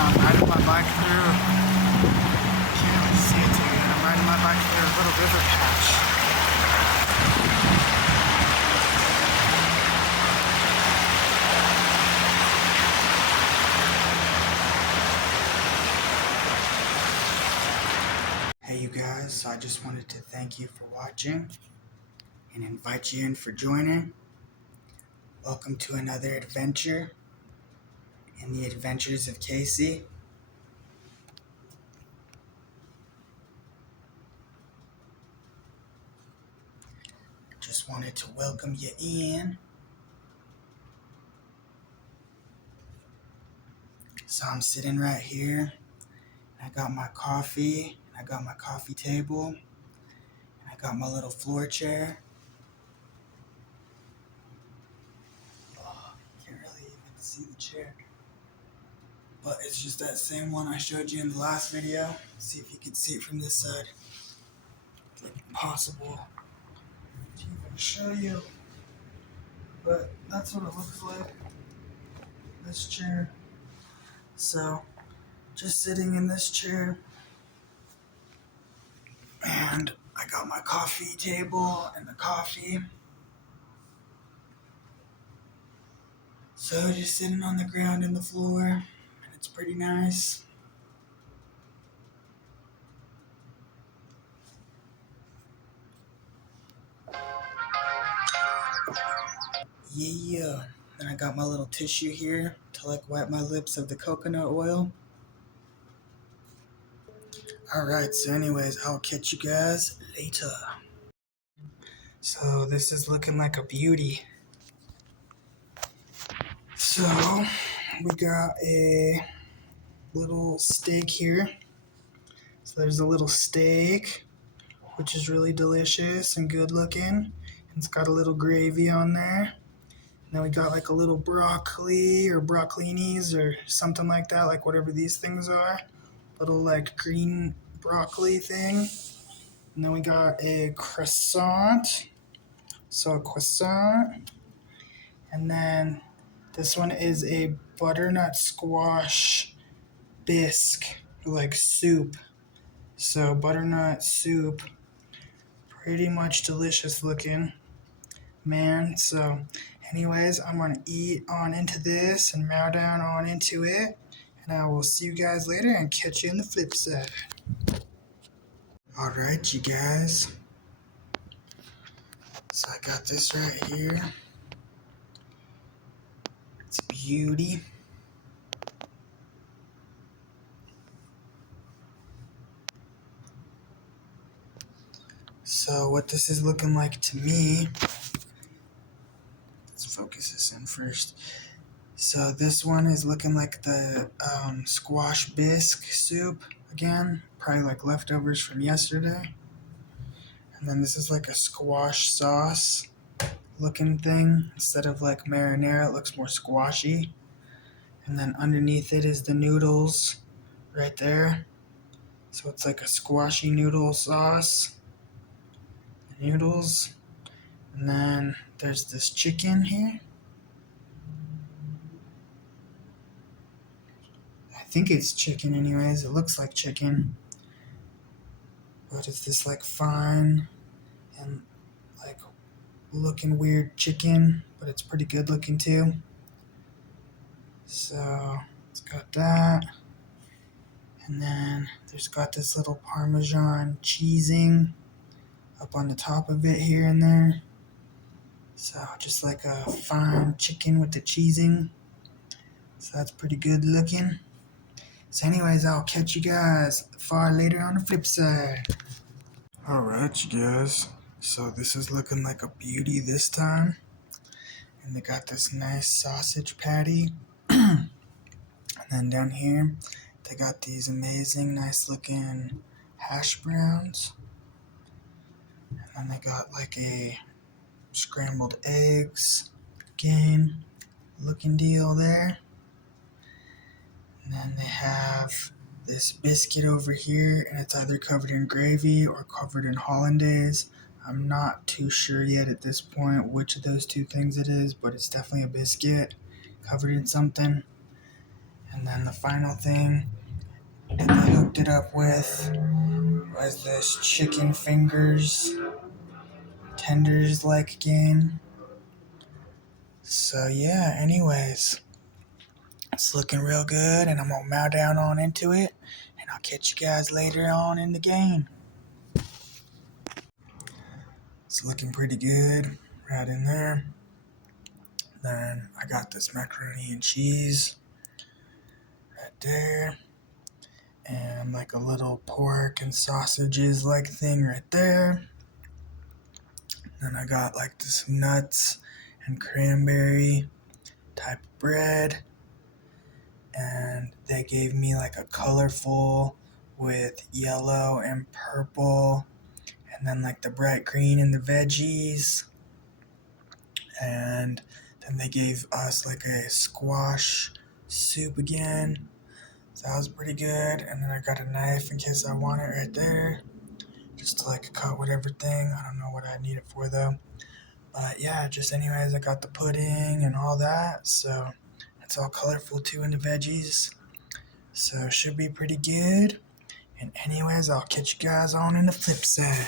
I'm riding my bike through, can't really see it too good, I'm riding my bike through a little river patch. Hey you guys, so I just wanted to thank you for watching and invite you in for joining. Welcome to another adventure in the adventures of Casey. Just wanted to welcome you in. So I'm sitting right here. I got my coffee. I got my coffee table. And I got my little floor chair. Oh, can't really even see the chair. But it's just that same one I showed you in the last video. See if you can see it from this side. It's like impossible to even show you. But that's what it looks like. This chair. So, just sitting in this chair. And I got my coffee table and the coffee. So just sitting on the ground in the floor, and it's pretty nice. Yeah. Then I got my little tissue here to like wipe my lips of the coconut oil. Alright, so anyways, I'll catch you guys later. So this is looking like a beauty. So we got a little steak here. So there's a little steak, which is really delicious and good looking. It's got a little gravy on there. And then we got like a little broccoli or broccolinis or something like that, like whatever these things are. Little like green broccoli thing. And then we got a croissant. So a croissant. And then this one is a butternut squash bisque, like soup. So butternut soup. Pretty much delicious looking, man. So anyways, I'm going to eat on into this and mow down on into it. And I will see you guys later and catch you on the flip side. Alright, you guys. So I got this right here. It's a beauty. So what this is looking like to me, let's focus this in first. So this one is looking like the squash bisque soup again, probably like leftovers from yesterday. And then this is like a squash sauce looking thing. Instead of like marinara, it looks more squashy. And then underneath it is the noodles right there. So it's like a squashy noodle sauce. The noodles. And then there's this chicken here. I think it's chicken anyways. It looks like chicken. But it's this like fine and like looking weird chicken. But it's pretty good looking too. So it's got that. And then there's got this little Parmesan cheesing up on the top of it here and there. So just like a fine chicken with the cheesing. So that's pretty good looking. So anyways, I'll catch you guys far later on the flip side. Alright, you guys. So this is looking like a beauty this time. And they got this nice sausage patty. And then down here, they got these amazing, nice looking hash browns. And then they got like a scrambled eggs, again, looking deal there. And then they have this biscuit over here, and it's either covered in gravy or covered in hollandaise. I'm not too sure yet at this point which of those two things it is, but it's definitely a biscuit covered in something. And then the final thing that they hooked it up with was this chicken fingers tenders like game. So yeah, anyways, it's looking real good, and I'm gonna mow down on into it, and I'll catch you guys later on in the game. It's looking pretty good right in there. Then I got this macaroni and cheese right there, and like a little pork and sausages like thing right there. Then I got like this nuts and cranberry type of bread, and they gave me like a colorful with yellow and purple, and then like the bright green and the veggies, and then they gave us like a squash soup again. So that was pretty good. And then I got a knife in case I want it right there, just to like cut whatever thing. I don't know what I need it for though. But yeah, just anyways, I got the pudding and all that. So it's all colorful too in the veggies. So it should be pretty good. And anyways, I'll catch you guys on in the flip side.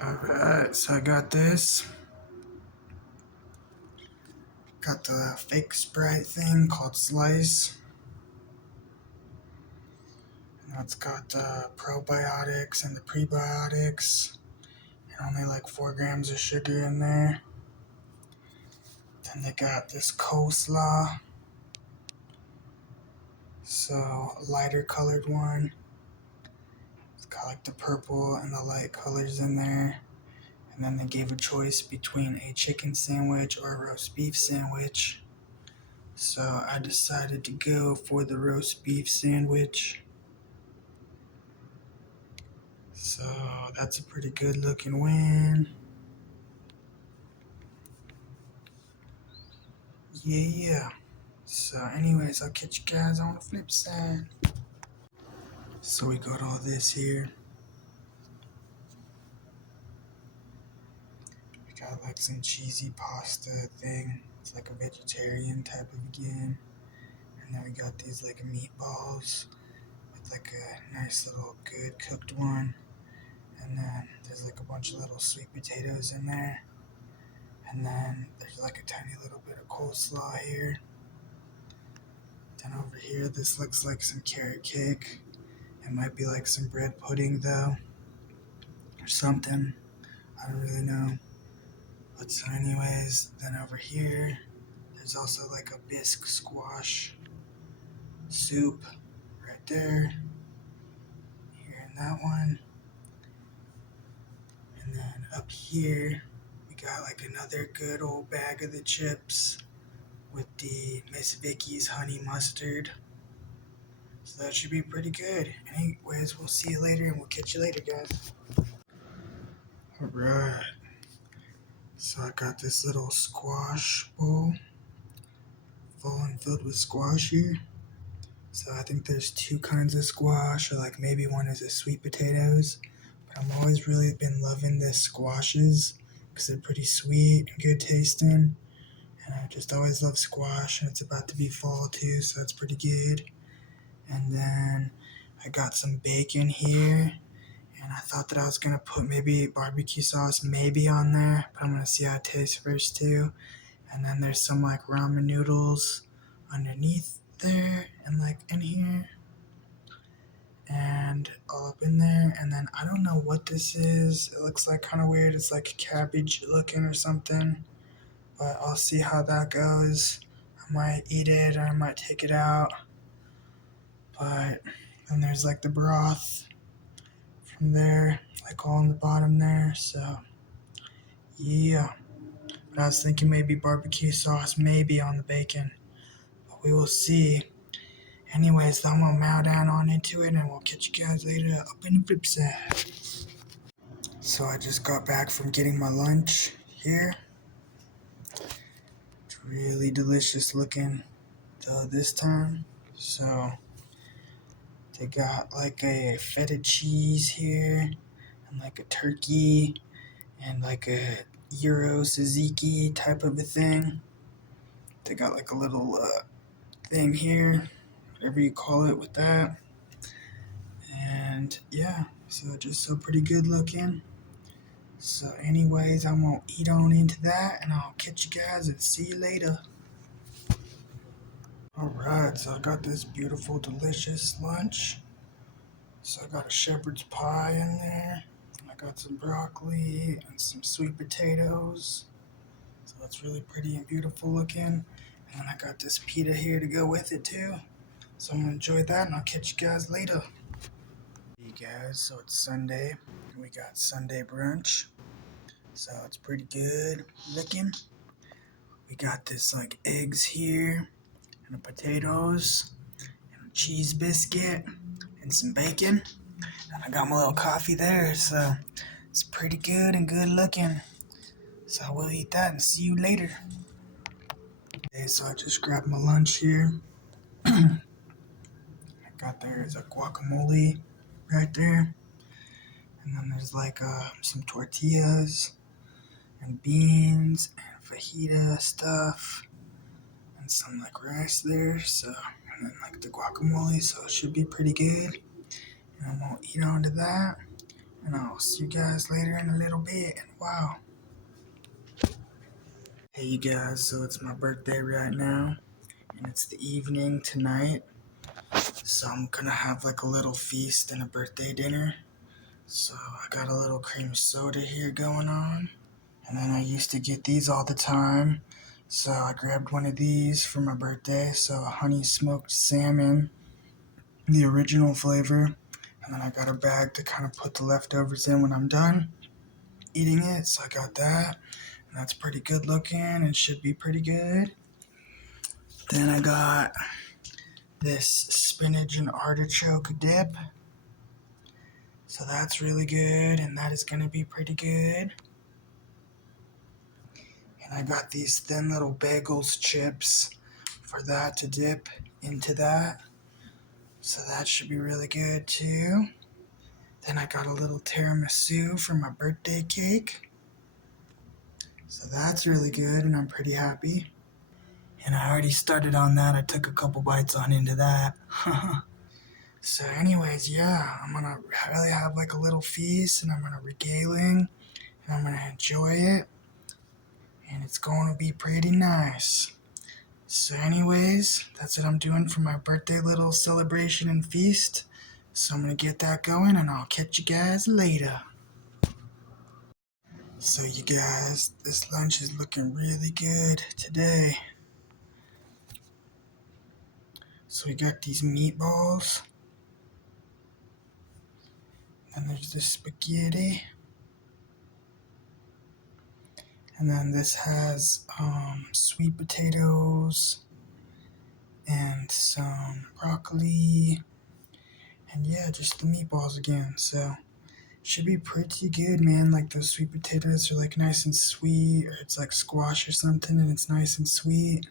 Alright, so I got this. Got the fake Sprite thing called Slice. And it's got the probiotics and the prebiotics. And only like 4 grams of sugar in there. Then they got this coleslaw. So, a lighter colored one. It's got like the purple and the light colors in there. And then they gave a choice between a chicken sandwich or a roast beef sandwich. So I decided to go for the roast beef sandwich. So that's a pretty good looking win. Yeah. So anyways, I'll catch you guys on the flip side. So we got all this here. We got like some cheesy pasta thing. It's like a vegetarian type of game. And then we got these like meatballs with like a nice little good cooked one. And then there's like a bunch of little sweet potatoes in there. And then there's like a tiny little bit of coleslaw here. Then over here, this looks like some carrot cake. It might be like some bread pudding though, or something. I don't really know. But so anyways, then over here, there's also like a bisque squash soup right there. Here in that one. And then up here, we got like another good old bag of the chips with the Miss Vicky's honey mustard. So that should be pretty good. Anyways, we'll see you later and we'll catch you later, guys. Alright. So I got this little squash bowl full and filled with squash here. So I think there's 2 kinds of squash, or like maybe one is a sweet potatoes. But I'm always really been loving the squashes because they're pretty sweet and good tasting. And I just always love squash, and it's about to be fall too, so that's pretty good. And then I got some bacon here, and I thought that I was gonna put maybe barbecue sauce maybe on there, but I'm gonna see how it tastes first too. And then there's some like ramen noodles underneath there and like in here and all up in there. And then I don't know what this is. It looks like kind of weird. It's like cabbage looking or something, but I'll see how that goes. I might eat it or I might take it out. But then there's like the broth from there, like all on the bottom there. So yeah, but I was thinking maybe barbecue sauce maybe on the bacon, but we will see. Anyways, I'm gonna mow down on into it and we'll catch you guys later up in the flip side. So I just got back from getting my lunch here. It's really delicious looking this time. So they got like a feta cheese here and like a turkey and like a Euro Suzuki type of a thing. They got like a little thing here, whatever you call it with that. And yeah, so just so pretty good looking. So anyways, I'm gonna eat on into that and I'll catch you guys and see you later. Alright, so I got this beautiful delicious lunch. So I got a shepherd's pie in there. I got some broccoli and some sweet potatoes. So that's really pretty and beautiful looking. And I got this pita here to go with it too. So I'm gonna enjoy that and I'll catch you guys later. Hey guys, so it's Sunday. We got Sunday brunch. So it's pretty good looking. We got this like eggs here and the potatoes and a cheese biscuit and some bacon. And I got my little coffee there, so it's pretty good and good looking. So I will eat that and see you later. Okay, so I just grabbed my lunch here. I got there is a guacamole right there. And then there's like some tortillas and beans and fajita stuff and some like rice there. So, and then like the guacamole, so it should be pretty good. And I'm gonna eat onto that. And I'll see you guys later in a little bit. And wow. Hey you guys, so it's my birthday right now. And it's the evening tonight. So I'm gonna have like a little feast and a birthday dinner. So I got a little cream soda here going on. And then I used to get these all the time. So I grabbed one of these for my birthday. So honey smoked salmon, the original flavor. And then I got a bag to kind of put the leftovers in when I'm done eating it. So I got that. And that's pretty good looking and should be pretty good. Then I got this spinach and artichoke dip. So that's really good and that is going to be pretty good. And I got these thin little bagels chips for that to dip into that. So that should be really good too. Then I got a little tiramisu for my birthday cake. So that's really good and I'm pretty happy. And I already started on that. I took a couple bites on into that. So anyways, yeah, I'm gonna really have like a little feast and I'm gonna regaling and I'm gonna enjoy it. And it's going to be pretty nice. So anyways, that's what I'm doing for my birthday little celebration and feast. So I'm going to get that going and I'll catch you guys later. So you guys, this lunch is looking really good today. So we got these meatballs. And there's this spaghetti. And then this has sweet potatoes and some broccoli. And yeah, just the meatballs again. So should be pretty good, man. Like those sweet potatoes are like nice and sweet, or it's like squash or something and it's nice and sweet.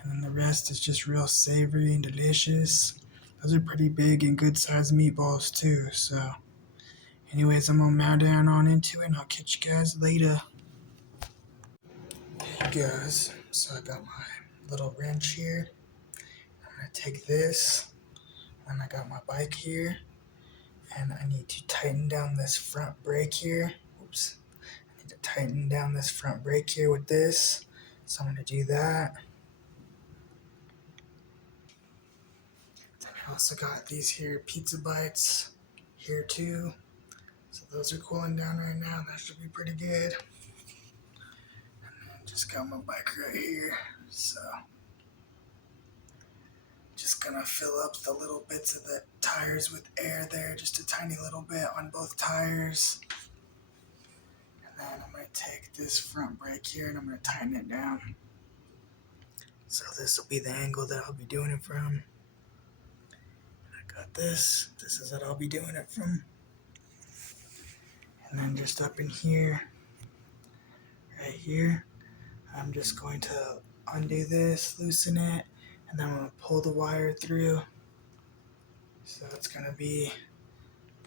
And then the rest is just real savory and delicious. Those are pretty big and good sized meatballs too. So anyways, I'm gonna mow down on into it and I'll catch you guys later. Hey guys, so I got my little wrench here. I'm gonna take this and I got my bike here. And I need to tighten down this front brake here. Oops. I need to tighten down this front brake here with this. So I'm going to do that. Then I also got these here pizza bites here too. So those are cooling down right now. That should be pretty good. And then just got my bike right here. So just gonna fill up the little bits of the tires with air there, just a tiny little bit on both tires. And then I'm going to take this front brake here and I'm going to tighten it down. So this will be the angle that I'll be doing it from. And I got this. This is what I'll be doing it from. And then just up in here, right here, I'm just going to undo this, loosen it, and then I'm going to pull the wire through. So it's going to be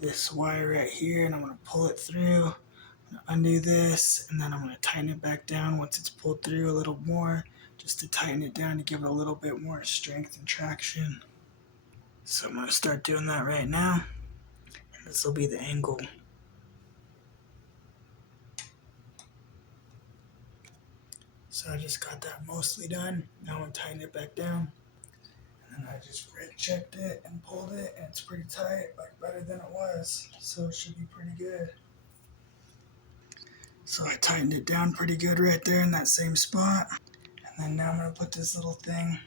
this wire right here, and I'm going to pull it through. I'm going to undo this, and then I'm going to tighten it back down once it's pulled through a little more, just to tighten it down to give it a little bit more strength and traction. So I'm going to start doing that right now, and this will be the angle. So I just got that mostly done. Now I'm going to tighten it back down. And I just brake checked it and pulled it, and it's pretty tight, like better than it was. So it should be pretty good. So I tightened it down pretty good right there in that same spot. And then now I'm going to put this little thing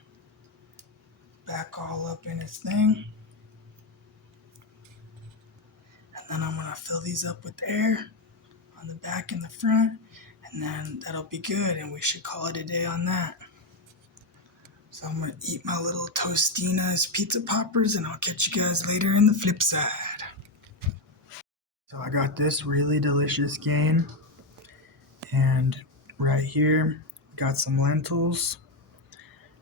back all up in its thing. And then I'm going to fill these up with air on the back and the front. And then that'll be good, and we should call it a day on that. So I'm going to eat my little Tostina's pizza poppers, and I'll catch you guys later in the flip side. So I got this really delicious gain. And right here, we got some lentils.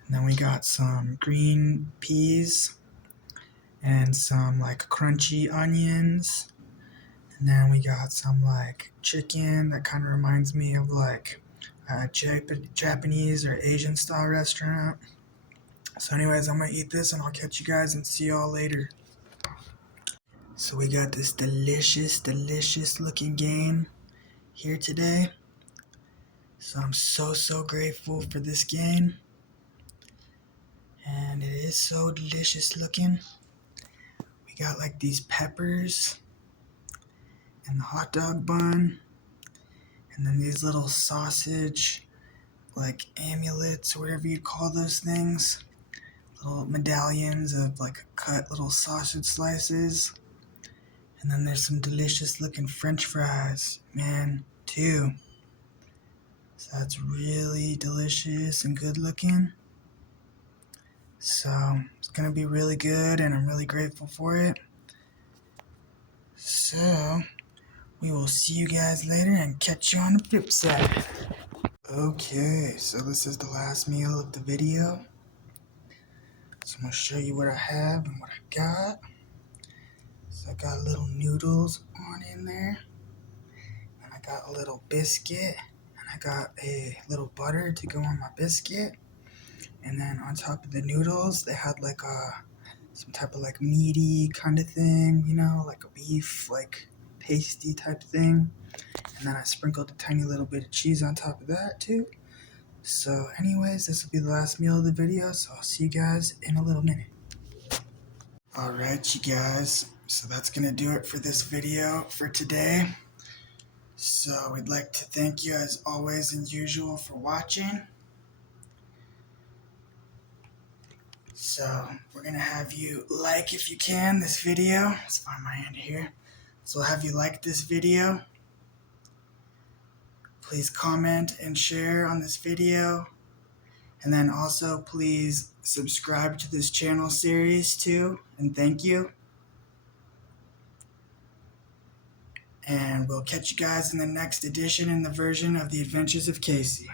And then we got some green peas. And some like crunchy onions. And then we got some like chicken that kind of reminds me of like a Japanese or Asian style restaurant. So anyways, I'm going to eat this, and I'll catch you guys and see y'all later. So we got this delicious looking game here today. So I'm so grateful for this game. And it is so delicious looking. We got like these peppers and the hot dog bun. And then these little sausage like amulets, or whatever you call those things. Little medallions of like cut little sausage slices. And then there's some delicious looking French fries, man, too. So that's really delicious and good looking. So it's going to be really good, and I'm really grateful for it. So we will see you guys later and catch you on the flip side. Okay, so this is the last meal of the video. So I'm going to show you what I have and what I got. So I got little noodles on in there. And I got a little biscuit. And I got a little butter to go on my biscuit. And then on top of the noodles, they had like some type of like meaty kind of thing, you know, like a beef, like pasty type thing. And then I sprinkled a tiny little bit of cheese on top of that too. So anyways, this will be the last meal of the video, so I'll see you guys in a little minute. Alright, you guys, so that's going to do it for this video for today. So we'd like to thank you as always and usual for watching. So we're going to have you like, if you can, this video. Let's find my hand here. So I'll have you like this video. Please comment and share on this video. And then also please subscribe to this channel series too. And thank you. And we'll catch you guys in the next edition in the version of The Adventures of Casey.